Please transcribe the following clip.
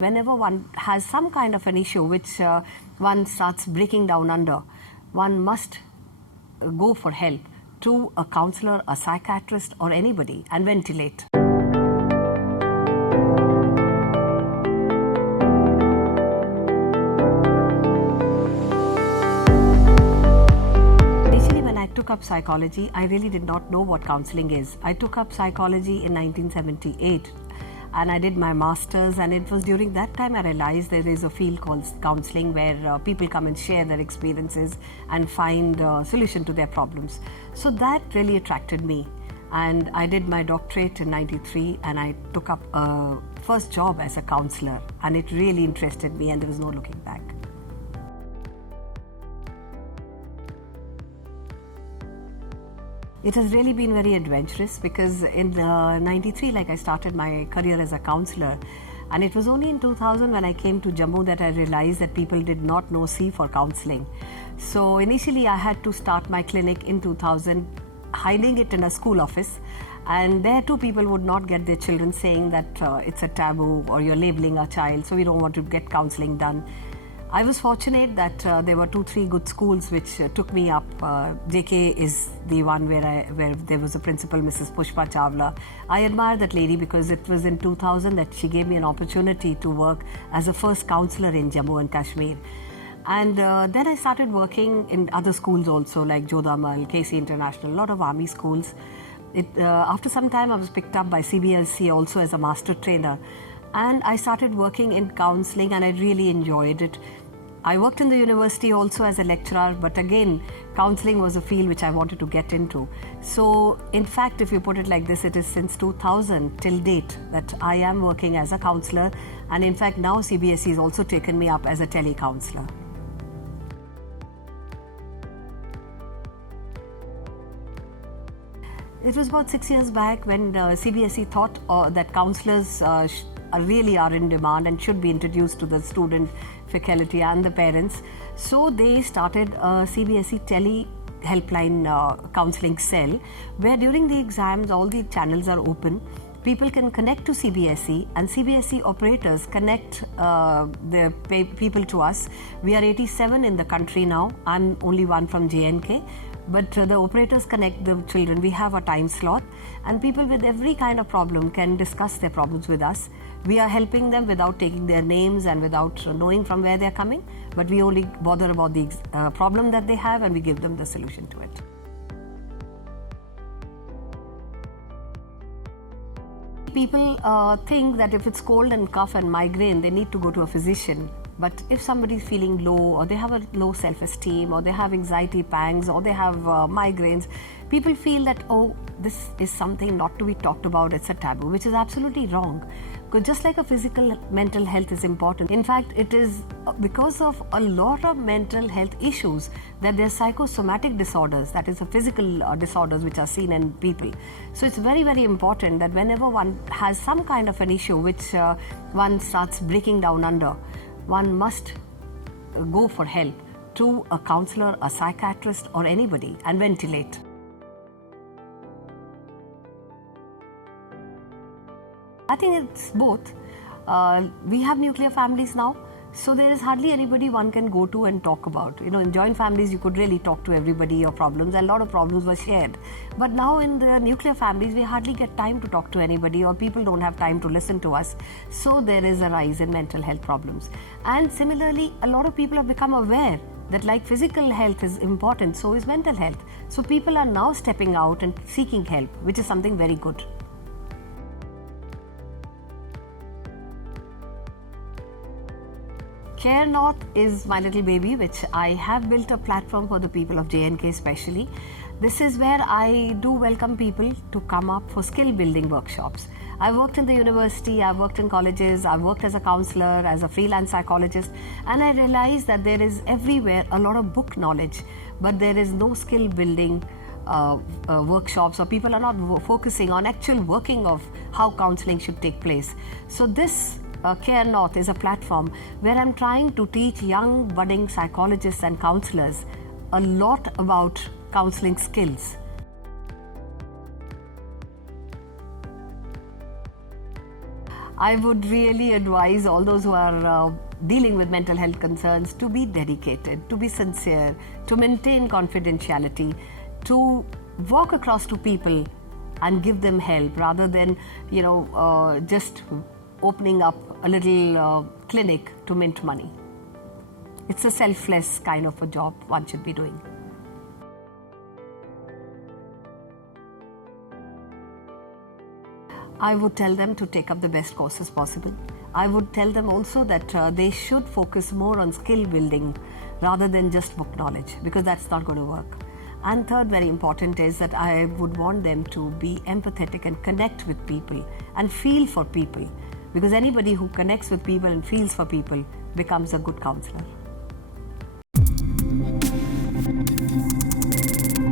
Whenever one has some kind of an issue which one starts breaking down under, one must go for help to a counselor, a psychiatrist or anybody and ventilate. Initially when I took up psychology, I really did not know what counseling is. I took up psychology in 1978. And I did my master's, and it was during that time I realized there is a field called counseling where people come and share their experiences and find a solution to their problems. So that really attracted me, and I did my doctorate in '93 and I took up a first job as a counselor, and it really interested me and there was no looking back. It has really been very adventurous because in '93, like I started my career as a counselor, and it was only in 2000 when I came to Jammu that I realized that people did not know C for counseling. So initially I had to start my clinic in 2000, hiding it in a school office, and there too people would not get their children saying that it's a taboo or you're labeling a child, so we don't want to get counseling done. I was fortunate that there were 2-3 good schools which took me up. JK is the one where there was a principal, Mrs. Pushpa Chawla. I admire that lady because it was in 2000 that she gave me an opportunity to work as a first counselor in Jammu and Kashmir. And then I started working in other schools also, like Jodamal, KC International, a lot of army schools. After some time I was picked up by CBLC also as a master trainer. And I started working in counseling and I really enjoyed it. I worked in the university also as a lecturer, but again, counseling was a field which I wanted to get into. So, in fact, if you put it like this, it is since 2000 till date that I am working as a counselor, and in fact, now CBSE has also taken me up as a tele-counselor. It was about 6 years back when CBSE thought that counselors really are in demand and should be introduced to the student faculty and the parents. So they started a CBSE tele helpline counseling cell where during the exams all the channels are open. People can connect to CBSE and CBSE operators connect the people to us. We are 87 in the country now. I'm only one from JNK. But the operators connect the children. We have a time slot and people with every kind of problem can discuss their problems with us. We are helping them without taking their names and without knowing from where they're coming, but we only bother about the problem that they have and we give them the solution to it. People think that if it's cold and cough and migraine, they need to go to a physician. But if somebody is feeling low or they have a low self-esteem or they have anxiety pangs or they have migraines, people feel that, oh, this is something not to be talked about, it's a taboo, which is absolutely wrong. Because just like a physical, mental health is important. In fact, it is because of a lot of mental health issues that there are psychosomatic disorders, that is, physical disorders which are seen in people. So it's very, very important that whenever one has some kind of an issue which one starts breaking down under, one must go for help to a counselor, a psychiatrist or anybody and ventilate. I think it's both. We have nuclear families now, so there is hardly anybody one can go to and talk about. You know, in joint families you could really talk to everybody your problems, and a lot of problems were shared. But now in the nuclear families we hardly get time to talk to anybody, or people don't have time to listen to us. So there is a rise in mental health problems. And similarly, a lot of people have become aware that like physical health is important, so is mental health. So people are now stepping out and seeking help, which is something very good. Care North is my little baby, which I have built a platform for the people of JNK especially. This is where I do welcome people to come up for skill building workshops. I've worked in the university, I've worked in colleges, I've worked as a counselor, as a freelance psychologist, and I realized that there is everywhere a lot of book knowledge, but there is no skill building workshops, or people are not focusing on actual working of how counseling should take place. So this Care North is a platform where I'm trying to teach young budding psychologists and counselors a lot about counseling skills. I would really advise all those who are dealing with mental health concerns to be dedicated, to be sincere, to maintain confidentiality, to walk across to people and give them help rather than, just opening up a little clinic to mint money. It's a selfless kind of a job one should be doing. I would tell them to take up the best courses possible. I would tell them also that they should focus more on skill building rather than just book knowledge, because that's not going to work. And third, very important, is that I would want them to be empathetic and connect with people and feel for people, because anybody who connects with people and feels for people becomes a good counselor.